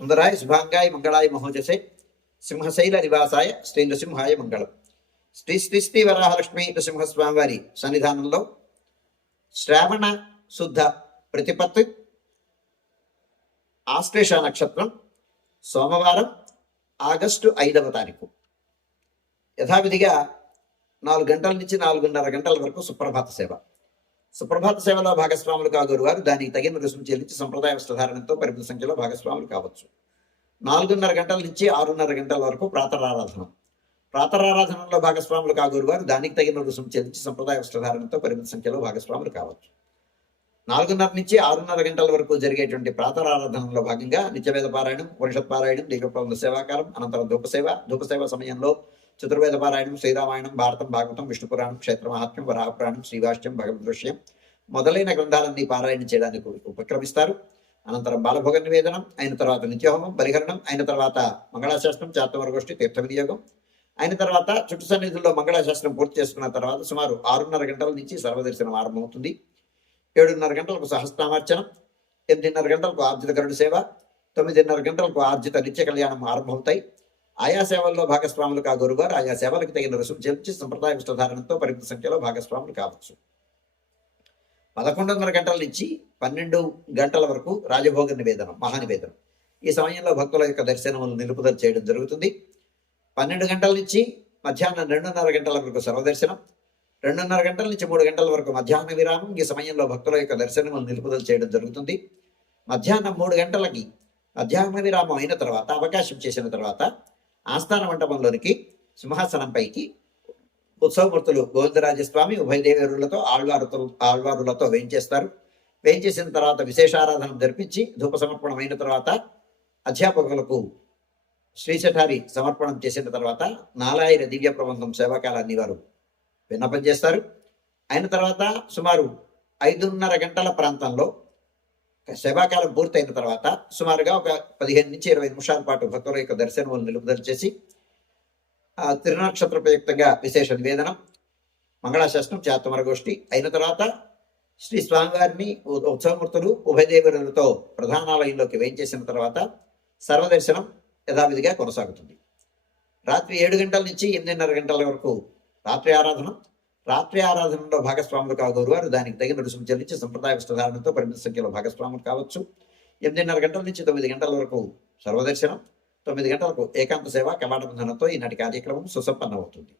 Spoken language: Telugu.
సుందరాయ శుభాంగాయ మంగళాయ మహోజసే సింహశైల నివాసాయ శ్రీ నృసింహాయ మంగళం శ్రీ శ్రీ శ్రీ వరాహలక్ష్మి నృసింహస్వామివారి సన్నిధానంలో శ్రావణ శుద్ధ ప్రతిపత్తి ఆశ్లేష నక్షత్రం సోమవారం ఆగస్టు ఐదవ తారీఖు యథావిధిగా నాలుగు గంటల నుంచి నాలుగున్నర గంటల వరకు సుప్రభాత సేవ సుప్రభాత సేవలో భాగస్వాములు కాగోరు వారు దానికి తగిన రుసుము చెల్లించి సంప్రదాయ వస్త్రధారణతో పరిమిత సంఖ్యలో భాగస్వాములు కావచ్చు. నాలుగున్నర గంటల నుంచి ఆరున్నర గంటల వరకు ప్రాతరారాధన. ప్రాతరారాధనలో భాగస్వాములు కాగోరు వారు దానికి తగిన రుసుము చెల్లించి సంప్రదాయ వస్త్రధారణతో పరిమిత సంఖ్యలో భాగస్వాములు కావచ్చు. నాలుగున్నర నుంచి ఆరున్నర గంటల వరకు జరిగేటువంటి ప్రాతరారాధనలో భాగంగా నిత్యవేద పారాయణం ఉపనిషత్ పారాయణం దీపప్రబంధ సేవాకాలం అనంతరం ధూపసేవ. ధూపసేవ సమయంలో చతుర్వేద పారాయణం శ్రీరామాయణం భారతం భాగవతం విష్ణు పురాణం క్షేత్ర మహాత్మ్యం వరాహపురాణం శ్రీవాష్ట్యం భగవద్ృశ్యం మొదలైన గ్రంథాలన్నీ పారాయణ చేయడానికి ఉపక్రమిస్తారు. అనంతరం బాలభోగ నివేదనం అయిన తర్వాత నిత్యహోమం పరిహరణం అయిన తర్వాత మంగళాశాస్త్రం చాత్తమరగోష్ఠి తీర్థ వినియోగం అయిన తర్వాత చుట్టు సన్నిధుల్లో మంగళాశాస్త్రం పూర్తి చేసుకున్న తర్వాత సుమారు ఆరున్నర గంటల నుంచి సర్వదర్శనం ఆరంభమవుతుంది. ఏడున్నర గంటలకు సహస్రామార్చనం ఎనిమిదిన్నర గంటలకు ఆర్జిత గరుడు సేవ తొమ్మిదిన్నర గంటలకు ఆర్జిత నిత్య కళ్యాణం ఆరంభమవుతాయి. ఆయా సేవల్లో భాగస్వాములు కాగోరు వారు ఆయా సేవలకు తగిన రుసుము చెల్లించి సంప్రదాయ విష్ణుధారణతో పరిమిత సంఖ్యలో భాగస్వాములు కావచ్చు. పదకొండున్నర గంటల నుంచి పన్నెండు గంటల వరకు రాజభోగ నివేదనం మహానివేదనం. ఈ సమయంలో భక్తుల యొక్క దర్శనములు నిలుపుదల చేయడం జరుగుతుంది. పన్నెండు గంటల నుంచి మధ్యాహ్నం రెండున్నర గంటల వరకు సర్వదర్శనం రెండున్నర గంటల నుంచి మూడు గంటల వరకు మధ్యాహ్న విరామం. ఈ సమయంలో భక్తుల యొక్క దర్శనములు నిలుపుదల చేయడం జరుగుతుంది. మధ్యాహ్నం మూడు గంటలకి మధ్యాహ్న విరామం అయిన తర్వాత అవకాశం చేసిన తర్వాత ఆస్థాన మంటపంలోనికి సింహాసనంపైకి ఉత్సవమూర్తులు గోవిందరాజస్వామి ఉభయదేవేరులతో ఆళ్వారుతో ఆళ్వారులతో వేయించేస్తారు వేయించేసిన తర్వాత విశేషారాధన జరిపించి ధూప సమర్పణం అయిన తర్వాత అధ్యాపకులకు శ్రీశఠారి సమర్పణం చేసిన తర్వాత నాలాయిర దివ్య ప్రబంధం సేవాకాలాన్ని వారు విన్నపం చేస్తారు. అయిన తర్వాత సుమారు ఐదున్నర గంటల ప్రాంతంలో సేవాకాలం పూర్తయిన తర్వాత సుమారుగా ఒక పదిహేను నుంచి ఇరవై నిమిషాల పాటు భక్తుల యొక్క దర్శనములు నిలుపుదల చేసి త్రినక్షత్ర ప్రయుక్తంగా విశేష నివేదనం మంగళాశాస్త్రం చాత్తమరగోష్ఠి అయిన తర్వాత శ్రీ స్వామివారిని ఉత్సవమూర్తులు ఉభయదేవులతో ప్రధానాలయంలోకి వేయించేసిన తర్వాత సర్వదర్శనం యథావిధిగా కొనసాగుతుంది. రాత్రి ఏడు గంటల నుంచి ఎనిమిదిన్నర గంటల వరకు రాత్రి ఆరాధన రాత్రి ఆరాధనలో భాగస్వాములు కాగోరు వారు. దానికి తగిన రుసుము చెల్లించి సంప్రదాయ వస్త్రధారణతో పరిమిత సంఖ్యలో భాగస్వాములు కావచ్చు. ఎనిమిదిన్నర గంటల నుంచి తొమ్మిది గంటల వరకు సర్వదర్శనం తొమ్మిది గంటలకు ఏకాంత సేవ కవాట బంధనంతో ఈనాటి కార్యక్రమం సుసంపన్నమవుతుంది.